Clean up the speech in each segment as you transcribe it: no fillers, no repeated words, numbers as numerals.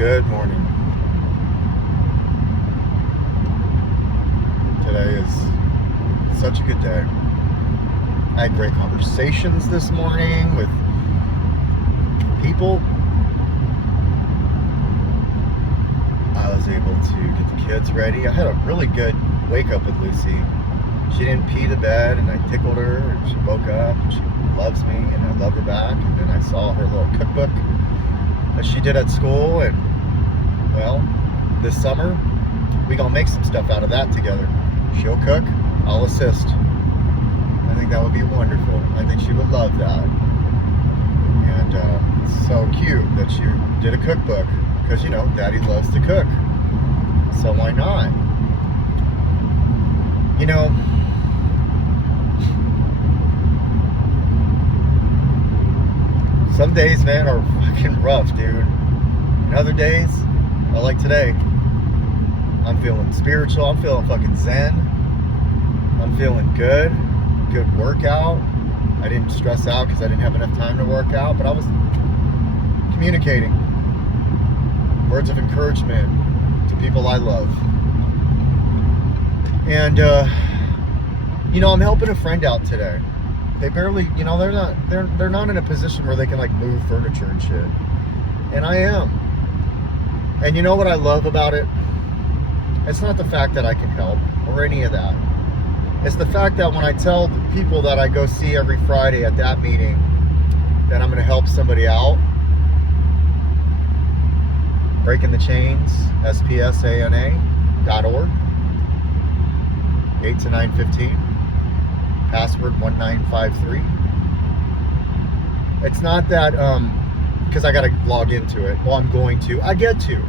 Good morning. Today is such a good day. I had great conversations this morning with people. I was able to get the kids ready. I had a really good wake up with Lucy. She didn't pee the bed, and I tickled her, and she woke up, and she loves me, and I love her back. And then I saw her little cookbook that she did at school, and well, this summer we gonna make some stuff out of that together. She'll cook, I'll assist. I think that would be wonderful. I think she would love that. And it's so cute that she did a cookbook, because you know Daddy loves to cook, so why not? You know, some days, man, are fucking rough, dude. And other days, like today, I'm feeling spiritual. I'm feeling fucking zen. I'm feeling good. Good workout. I didn't stress out because I didn't have enough time to work out, but I was communicating words of encouragement to people I love. And you know, I'm helping a friend out today. They barely, you know, they're not in a position where they can like move furniture and shit. And I am. And you know what I love about it? It's not the fact that I can help or any of that. It's the fact that when I tell the people that I go see every Friday at that meeting that I'm going to help somebody out, Breaking the Chains, spsana.org, 8 to 9:15, password 1953. It's not that because I got to log into it. Well, I'm going to. I get to.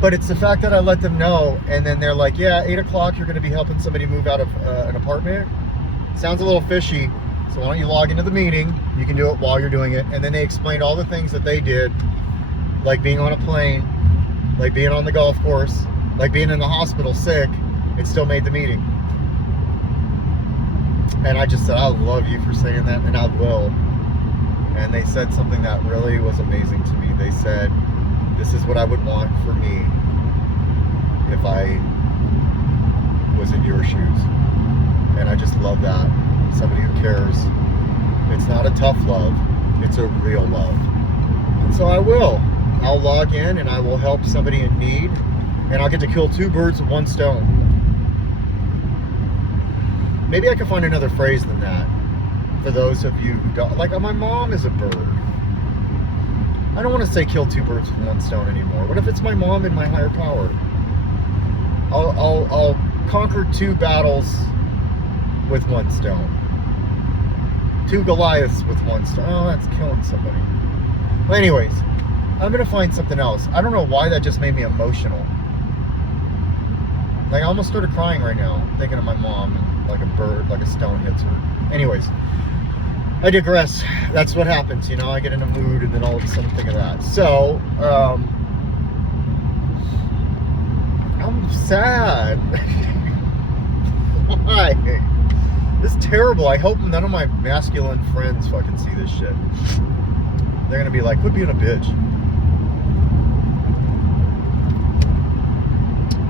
But it's the fact that I let them know, and then they're like, yeah, 8 o'clock, you're going to be helping somebody move out of an apartment. Sounds a little fishy, so why don't you log into the meeting? You can do it while you're doing it. And then they explained all the things that they did, like being on a plane, like being on the golf course, like being in the hospital sick, and still made the meeting. And I just said, I love you for saying that, and I will. And they said something that really was amazing to me. They said, this is what I would want for me if I was in your shoes. And I just love that. Somebody who cares. It's not a tough love. It's a real love. And so I will. I'll log in and I will help somebody in need. And I'll get to kill two birds with one stone. Maybe I can find another phrase than that for those of you who don't. Like, my mom is a bird. I don't want to say kill two birds with one stone anymore. What if it's my mom and my higher power? I'll conquer two battles with one stone. Two Goliaths with one stone. Oh, that's killing somebody. Well, anyways, I'm going to find something else. I don't know why that just made me emotional. Like, I almost started crying right now, thinking of my mom, and like a bird, like a stone hits her. Anyways, I digress. That's what happens, you know. I get in a mood and then all of a sudden think of that. So, I'm sad. Why? This is terrible. I hope none of my masculine friends fucking see this shit. They're gonna be like, quit being a bitch.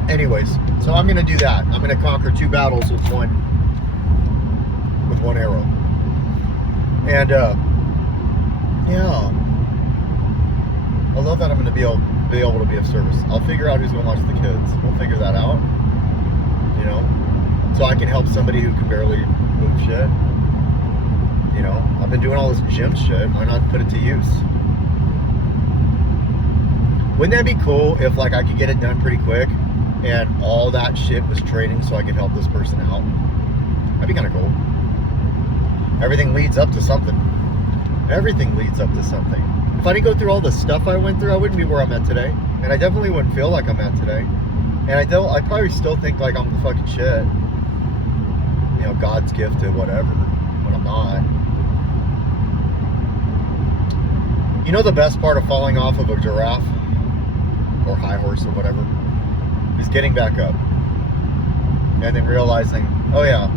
Anyways, so I'm gonna do that. I'm gonna conquer two battles with one arrow. And yeah, I love that I'm going to be able to be of service. I'll figure out who's going to watch the kids. We'll figure that out, you know, so I can help somebody who can barely move shit. You know, I've been doing all this gym shit. Why not put it to use? Wouldn't that be cool if like I could get it done pretty quick and all that shit was training so I could help this person out? That'd be kind of cool. Everything leads up to something. Everything leads up to something. If I didn't go through all the stuff I went through, I wouldn't be where I'm at today. And I definitely wouldn't feel like I'm at today. And I probably still think like I'm the fucking shit. You know, God's gift to whatever, but I'm not. You know the best part of falling off of a giraffe or high horse or whatever is getting back up. And then realizing, oh yeah,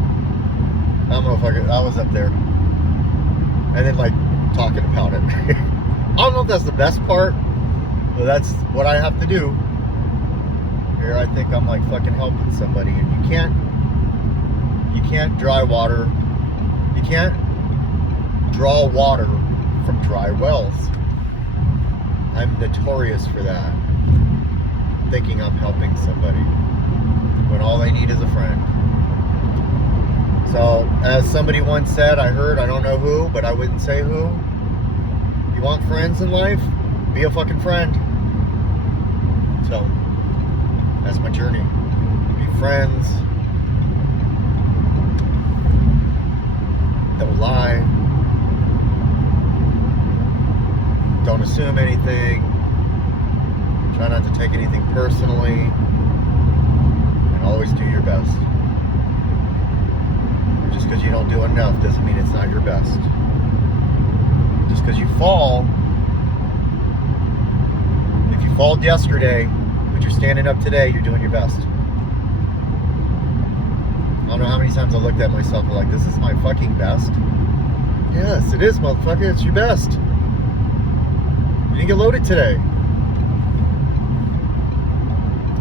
I'm a motherfucker, I was up there. And then like talking about it. I don't know if that's the best part, Well, that's what I have to do. Here I think I'm like fucking helping somebody, and you can't dry water. You can't draw water from dry wells. I'm notorious for that. Thinking I'm helping somebody when all they need is a friend. So, as somebody once said, I don't know who, but I wouldn't say who. You want friends in life? Be a fucking friend. So, that's my journey. Be friends. Don't lie. Don't assume anything. Try not to take anything personally. And always do your best. Just because you don't do enough doesn't mean it's not your best. Just because you fall, if you falled yesterday, but you're standing up today, you're doing your best. I don't know how many times I looked at myself and like, this is my fucking best? Yes, it is, motherfucker. It's your best. You didn't get loaded today.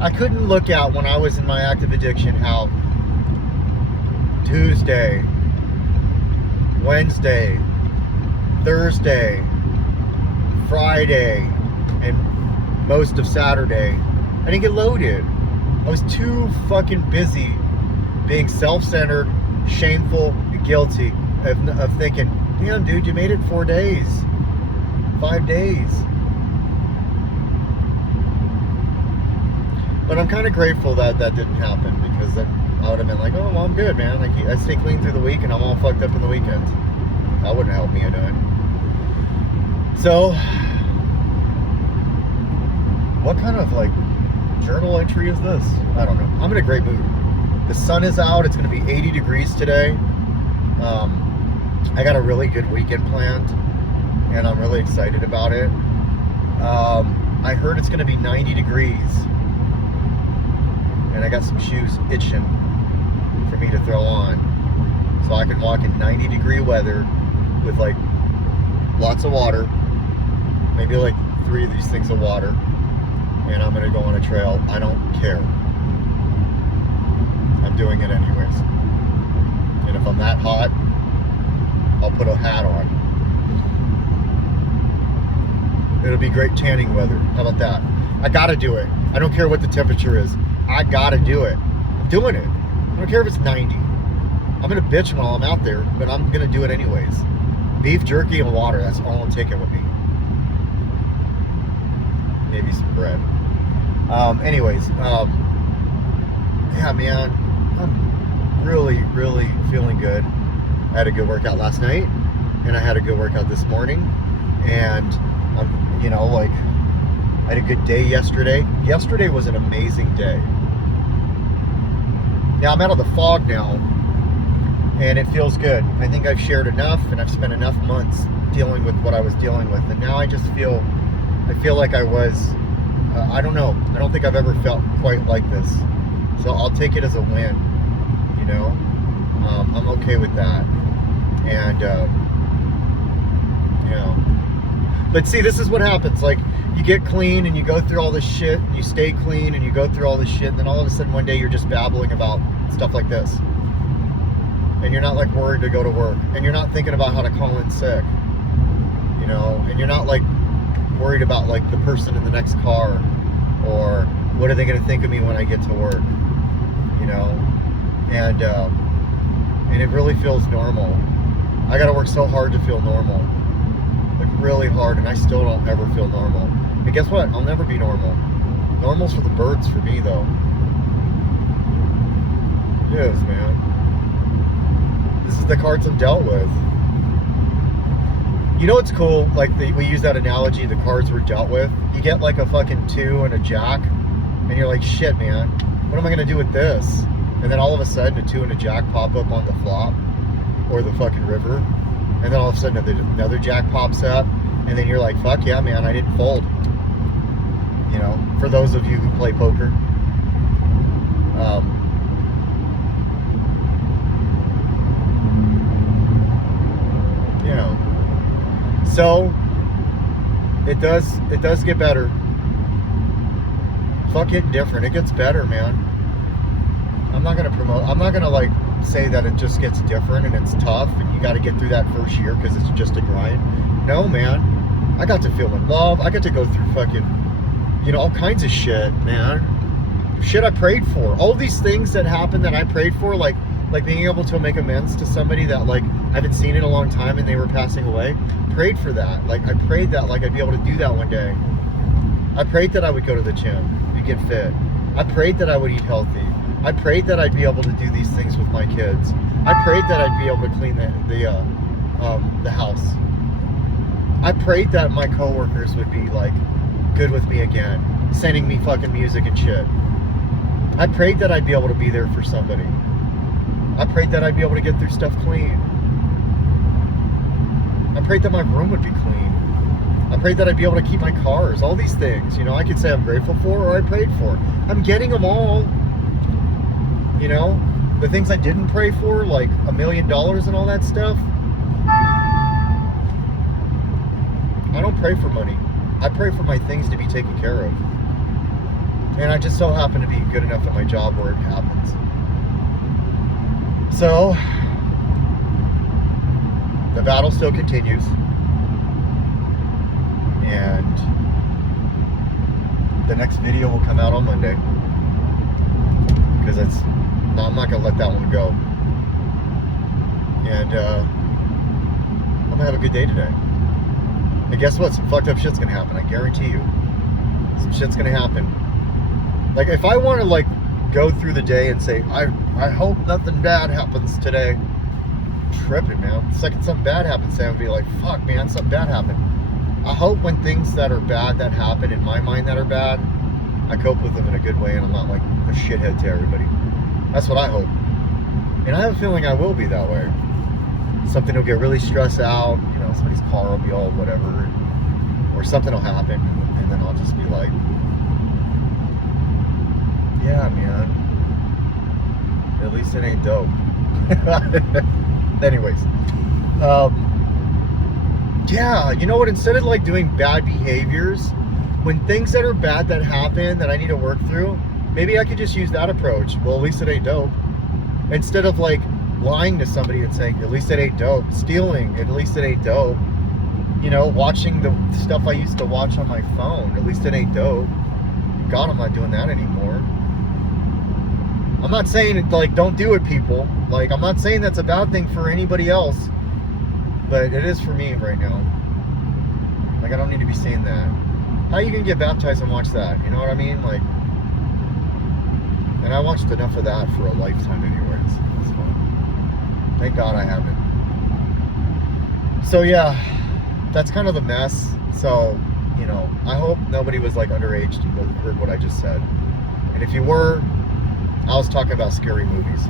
I couldn't look out when I was in my active addiction how Tuesday, Wednesday, Thursday, Friday, and most of Saturday, I didn't get loaded. I was too fucking busy being self-centered, shameful, and guilty of thinking, damn dude, you made it 4 days, 5 days. But I'm kind of grateful that that didn't happen, because then I would have been like, oh, well, I'm good, man. Like, I stay clean through the week and I'm all fucked up in the weekends. That wouldn't help me into it. So, what kind of like journal entry is this? I don't know. I'm in a great mood. The sun is out. It's going to be 80 degrees today. I got a really good weekend planned, and I'm really excited about it. I heard it's going to be 90 degrees, and I got some shoes itching for me to throw on, so I can walk in 90 degree weather with like lots of water, maybe like 3 of these things of water, and I'm going to go on a trail. I don't care. I'm doing it anyways. And if I'm that hot, I'll put a hat on. It'll be great tanning weather. How about that? I gotta do it. I don't care what the temperature is. I gotta do it. I'm doing it. I don't care if it's 90. I'm gonna bitch while I'm out there, but I'm gonna do it anyways. Beef jerky and water, that's all I'm taking with me. Maybe some bread. Yeah, man, I'm really, really feeling good. I had a good workout last night, and I had a good workout this morning, and I'm, I had a good day yesterday. Yesterday was an amazing day. Now I'm out of the fog now, and it feels good. I think I've shared enough, and I've spent enough months dealing with what I was dealing with, and now I feel like I was, I don't know, I don't think I've ever felt quite like this. So I'll take it as a win, I'm okay with that. And, but see, this is what happens. Like, you get clean and you go through all this shit, and you stay clean and you go through all this shit, and then all of a sudden one day you're just babbling about stuff like this. And you're not like worried to go to work, and you're not thinking about how to call in sick, and you're not like worried about like the person in the next car, or what are they going to think of me when I get to work, and it really feels normal. I got to work so hard to feel normal, like really hard, and I still don't ever feel normal. And guess what? I'll never be normal. Normal's for the birds for me, though. It is, man. This is the cards I'm dealt with. You know what's cool? Like, we use that analogy, the cards we're dealt with. You get like a fucking 2 and a jack, and you're like, shit, man, what am I gonna do with this? And then all of a sudden, a 2 and a jack pop up on the flop, or the fucking river, and then all of a sudden another jack pops up, and then you're like, fuck yeah, man, I didn't fold. For those of you who play poker. So it does get better. fuck it, different. It gets better, man. I'm not gonna like say that it just gets different and it's tough and you got to get through that first year because it's just a grind. No, man. I got to feel in love. I got to go through fucking, you know, all kinds of shit, man. Shit I prayed for. All these things that happened that I prayed for, like being able to make amends to somebody that like I haven't seen in a long time and they were passing away. Prayed for that. Like I prayed that like I'd be able to do that one day. I prayed that I would go to the gym and get fit. I prayed that I would eat healthy. I prayed that I'd be able to do these things with my kids. I prayed that I'd be able to clean the house. I prayed that my coworkers would be like good with me again, sending me fucking music and shit. I prayed that I'd be able to be there for somebody. I prayed that I'd be able to get their stuff clean. I prayed that my room would be clean. I prayed that I'd be able to keep my cars. All these things, you know, I could say I'm grateful for or I prayed for. I'm getting them all. You know, the things I didn't pray for, like $1 million and all that stuff. I don't pray for money. I pray for my things to be taken care of. And I just so happen to be good enough at my job where it happens. So, the battle still continues. And the next video will come out on Monday. Because I'm not going to let that one go. And I'm going to have a good day today. And guess what? Some fucked up shit's going to happen. I guarantee you. Some shit's going to happen. Like, if I want to, like, go through the day and say, I hope nothing bad happens today. I'm tripping, man. The second something bad happens today, I'll be like, fuck, man, something bad happened. I hope when things that are bad that happen in my mind that are bad, I cope with them in a good way and I'm not like a shithead to everybody. That's what I hope. And I have a feeling I will be that way. Something will get really stressed out, you know, somebody's car will be all whatever, or something will happen, and then I'll just be like, yeah, man, at least it ain't dope. Anyways, yeah, you know what, instead of like doing bad behaviors, when things that are bad that happen that I need to work through, maybe I could just use that approach. Well, at least it ain't dope. Instead of like lying to somebody and saying, at least it ain't dope. Stealing, at least it ain't dope. You know, watching the stuff I used to watch on my phone, at least it ain't dope. God, I'm not doing that anymore. I'm not saying, like, don't do it, people. Like, I'm not saying that's a bad thing for anybody else. But it is for me right now. Like, I don't need to be saying that. How you gonna get baptized and watch that? You know what I mean? Like, and I watched enough of that for a lifetime anyways. That's fine. Thank God I haven't. So yeah, that's kind of the mess. So, you know, I hope nobody was like underage and heard what I just said. And if you were, I was talking about scary movies.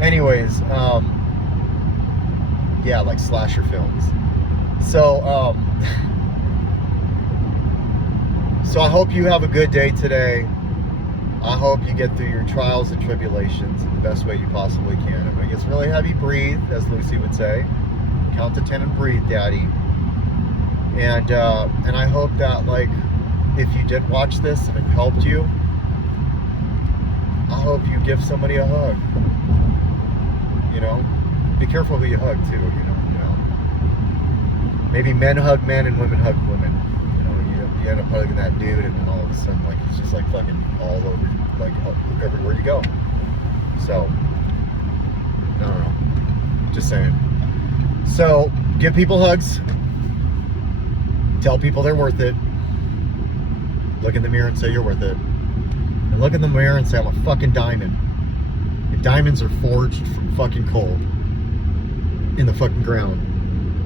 Anyways, yeah, like slasher films. So, so I hope you have a good day today. I hope you get through your trials and tribulations in the best way you possibly can. If it gets really heavy, breathe, as Lucy would say. Count to 10 and breathe, Daddy. And I hope that, like, if you did watch this and it helped you, I hope you give somebody a hug. You know, be careful who you hug too. You know. Maybe men hug men and women hug women. You know, you end up hugging that dude, and then all of a sudden, like, it's just like fucking all over, like everywhere you go. So, I don't know. Just saying. So, give people hugs. Tell people they're worth it. Look in the mirror and say you're worth it. And look in the mirror and say, I'm a fucking diamond. And diamonds are forged from fucking coal in the fucking ground.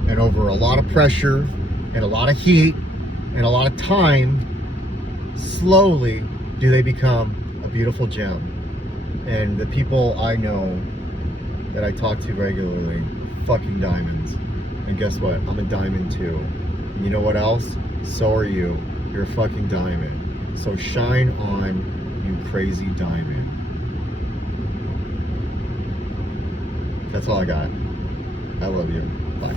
And over a lot of pressure and a lot of heat and a lot of time, slowly do they become a beautiful gem. And the people I know that I talk to regularly, fucking diamonds. And guess what? I'm a diamond too. And you know what else? So are you. You're a fucking diamond. So shine on, you crazy diamond. That's all I got. I love you. Bye.